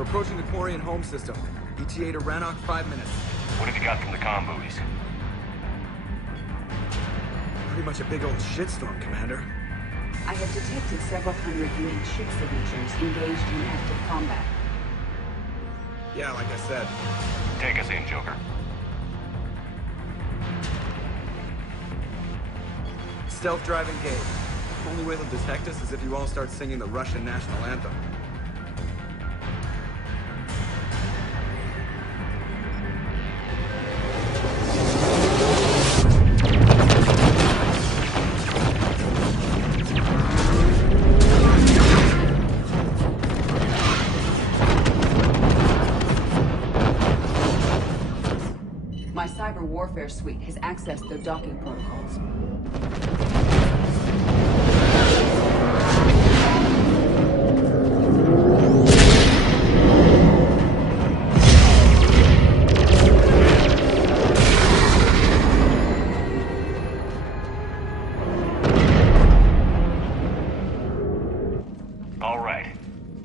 We're approaching the Quarian home system. ETA to Rannoch, 5 minutes. What have you got from the comm buoys? Pretty much a big old shitstorm, Commander. I have detected several hundred unique ship signatures engaged in active combat. Yeah, like I said. Take us in, Joker. Stealth drive engaged. Only way they'll detect us is if you all start singing the Russian national anthem. My cyber warfare suite has accessed their docking protocols. All right.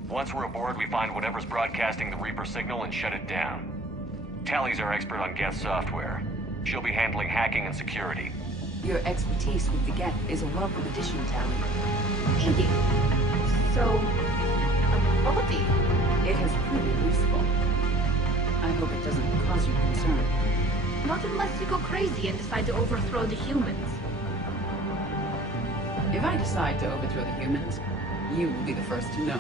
Once we're aboard, we find whatever's broadcasting the Reaper signal and shut it down. Tally's our expert on Geth software. She'll be handling hacking and security. Your expertise with the Geth is a welcome addition, Tally. Thank you. So, a body? It has proven useful. I hope it doesn't cause you concern. Not unless you go crazy and decide to overthrow the humans. If I decide to overthrow the humans, you will be the first to know.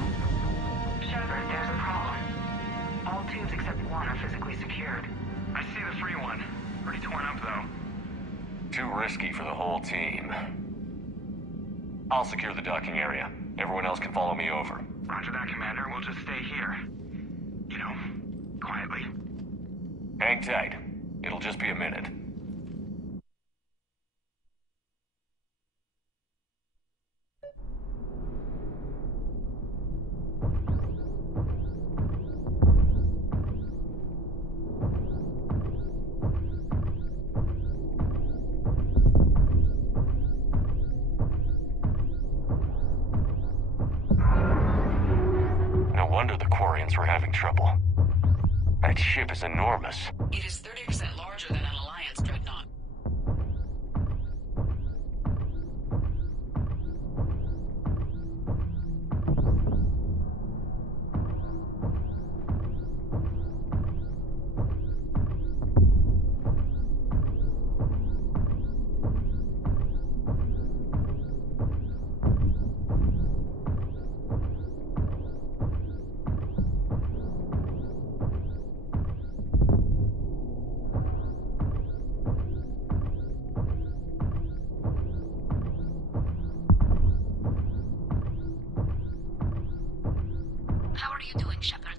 Shepard, there's a problem. All tubes except one are physically secured. I see the free one. Pretty torn up, though. Too risky for the whole team. I'll secure the docking area. Everyone else can follow me over. Roger that, Commander. We'll just stay here. You know, quietly. Hang tight. It'll just be a minute. No wonder the Quarians were having trouble. That ship is enormous. It is 30% larger than an Alliance Dreadnought. How are you doing, Shepard?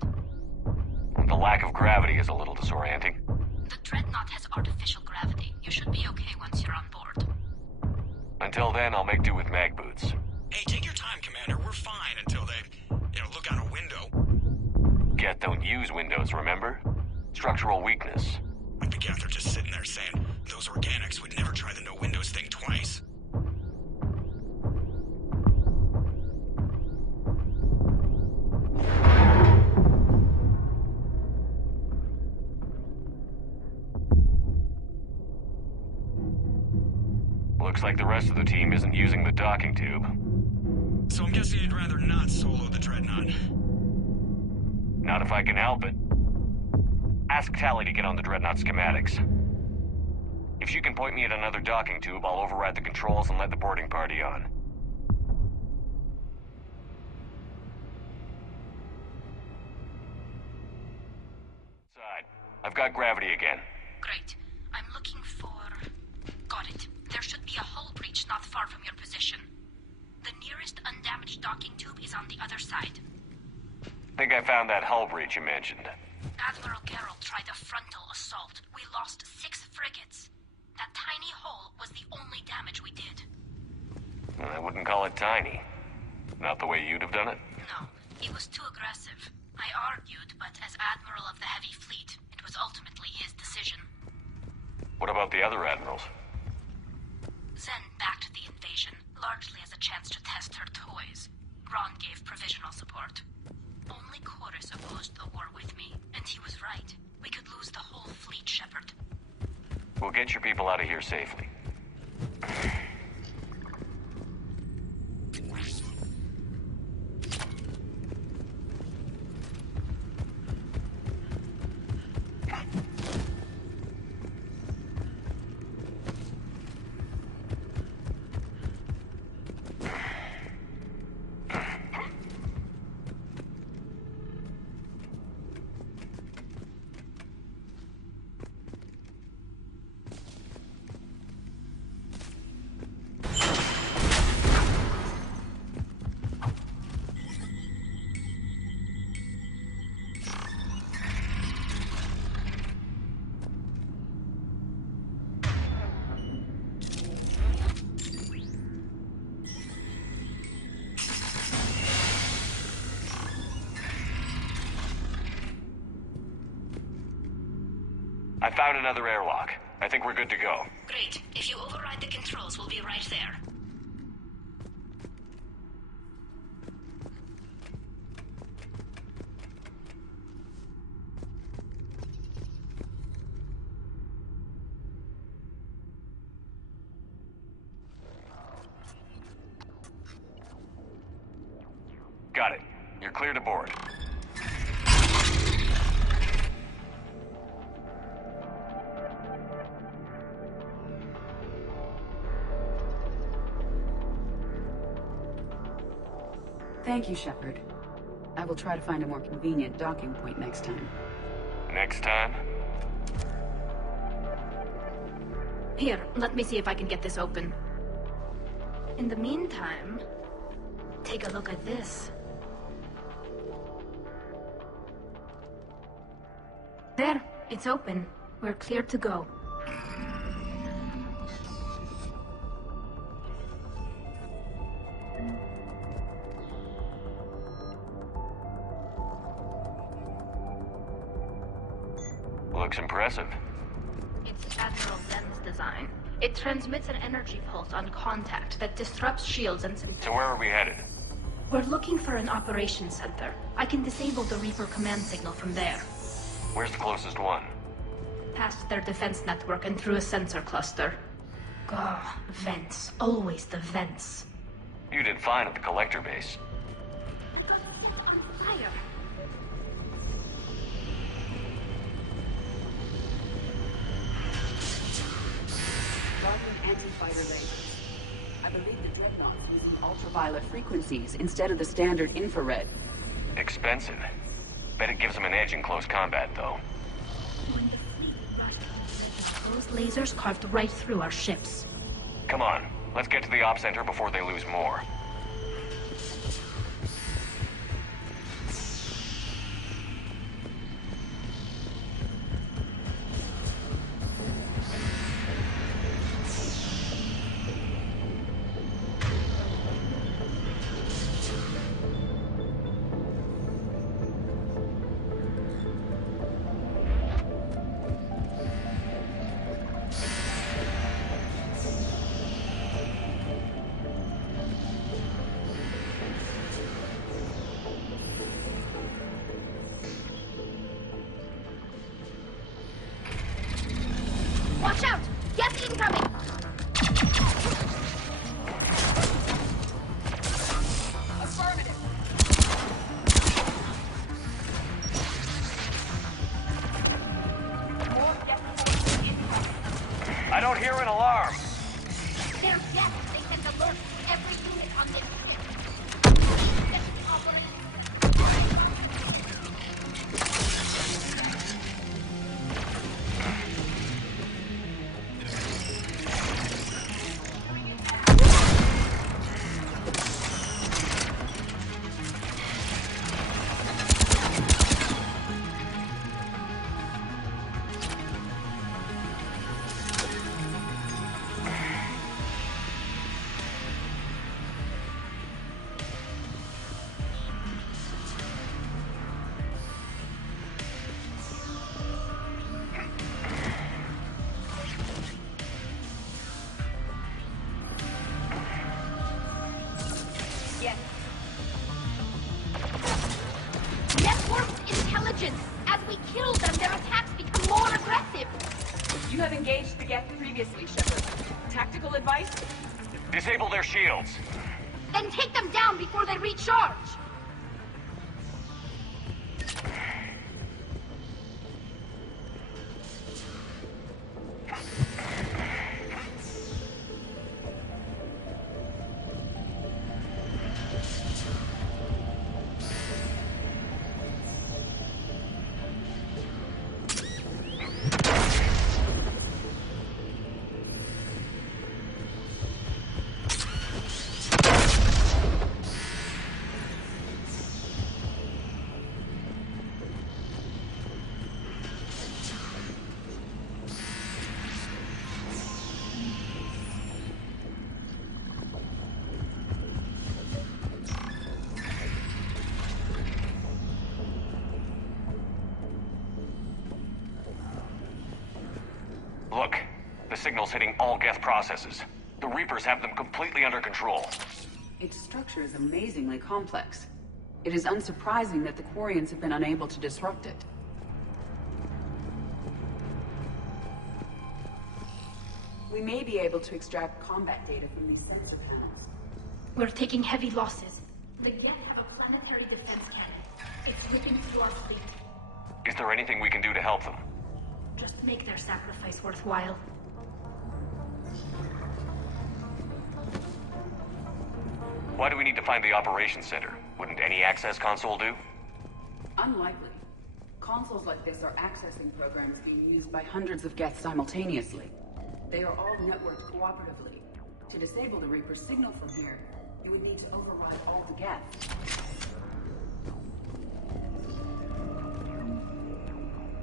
The lack of gravity is a little disorienting. The Dreadnought has artificial gravity. You should be okay once you're on board. Until then, I'll make do with mag boots. Hey, take your time, Commander. We're fine until they, look out a window. Geth don't use windows, remember? Structural weakness. Like the Geth are just sitting there saying, those organics would never try the no windows thing twice. Looks like the rest of the team isn't using the docking tube. So I'm guessing you'd rather not solo the Dreadnought. Not if I can help it. Ask Tally to get on the Dreadnought schematics. If she can point me at another docking tube, I'll override the controls and let the boarding party on. Side. I've got gravity again. Great. I'm looking for... Got it. There should be a hull breach not far from your position. The nearest undamaged docking tube is on the other side. Think I found that hull breach you mentioned. Admiral Geralt tried a frontal assault. We lost 6 frigates. That tiny hole was the only damage we did. I wouldn't call it tiny. Not the way you'd have done it? No, it was too aggressive. I argued, but as Admiral of the Heavy Fleet, it was ultimately his decision. What about the other admirals? Zen backed the invasion, largely as a chance to test her toys. Ron gave provisional support. Only Chorus opposed the We'll get your people out of here safely. I found another airlock. I think we're good to go. Great. If you override the controls, we'll be right there. Got it. You're clear to board. Thank you, Shepard. I will try to find a more convenient docking point next time. Next time? Here, let me see if I can get this open. In the meantime, take a look at this. There, it's open. We're clear to go. Looks impressive. It's Admiral Zen's design. It transmits an energy pulse on contact that disrupts shields and... So where are we headed? We're looking for an operations center. I can disable the Reaper command signal from there. Where's the closest one? Past their defense network and through a sensor cluster. Oh, vents. Always the vents. You did fine at the collector base. On fire. Anti-fighter lasers. I believe the Dreadnought's using ultraviolet frequencies instead of the standard infrared. Expensive. Bet it gives them an edge in close combat, though. When the fleet rushed, those lasers carved right through our ships. Come on, let's get to the op center before they lose more. Watch out! Geth incoming! Affirmative. I don't hear an alarm. They're Geth. They sent alerts to every unit on this ship. Mission operating. Networked intelligence. As we kill them, their attacks become more aggressive. You have engaged the Geth previously, Shepard. Tactical advice? Disable their shields. Then take them down before they recharge! Look, the signal's hitting all Geth processes. The Reapers have them completely under control. Its structure is amazingly complex. It is unsurprising that the Quarians have been unable to disrupt it. We may be able to extract combat data from these sensor panels. We're taking heavy losses. The Geth have a planetary defense cannon. It's ripping through our fleet. Is there anything we can do to help them? Just make their sacrifice worthwhile. Why do we need to find the operations center? Wouldn't any access console do? Unlikely. Consoles like this are accessing programs being used by hundreds of Geth simultaneously. They are all networked cooperatively. To disable the Reaper signal from here, you would need to override all the Geth.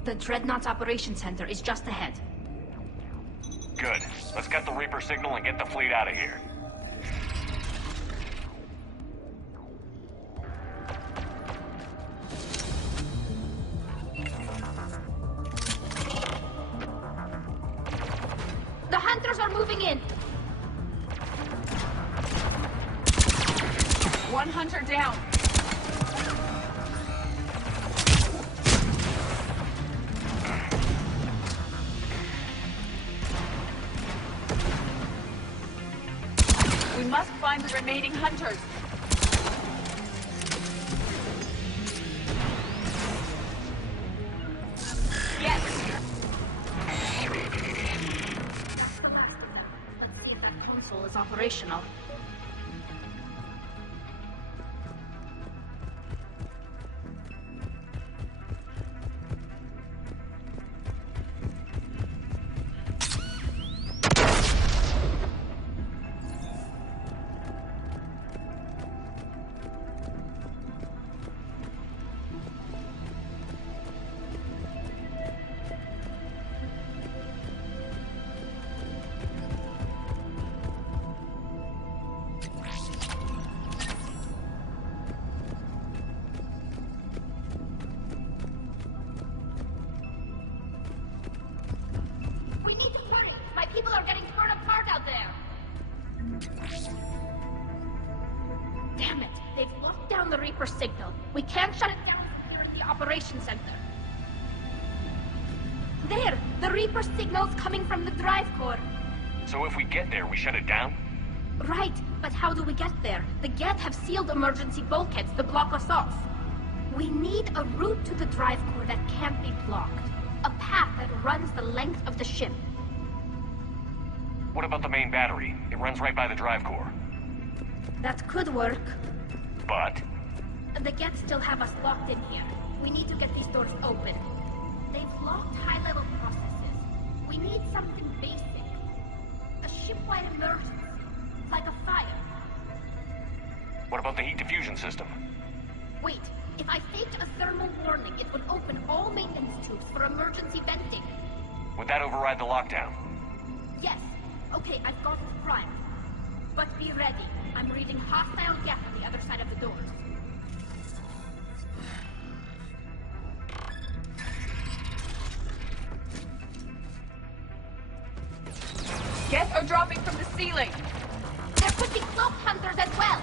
The Dreadnought Operations Center is just ahead. Good. Let's get the Reaper signal and get the fleet out of here. The hunters are moving in! One hunter down! We must find the remaining hunters. Yes. That's the last of them. Let's see if that console is operational. We need to hurry! My people are getting torn apart out there! Damn it! They've locked down the Reaper signal. We can't shut it down from here in the operations center. There! The Reaper signal's coming from the drive core. So if we get there, we shut it down? Right, but how do we get there? The Geth have sealed emergency bulkheads to block us off. We need a route to the drive core that can't be blocked. A path that runs the length of the ship. What about the main battery? It runs right by the drive core. That could work. But? The Geth still have us locked in here. We need to get these doors open. They've locked high-level processes. We need something basic. A ship-wide emergency. Like a fire. What about the heat diffusion system? Wait, if I faked a thermal warning, it would open all maintenance tubes for emergency venting. Would that override the lockdown? Yes. Okay, I've got it primed. But be ready. I'm reading hostile Geth on the other side of the doors. Geth are dropping from the ceiling! There could be cloak hunters as well!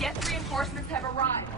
Geth reinforcements have arrived.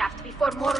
shaft before more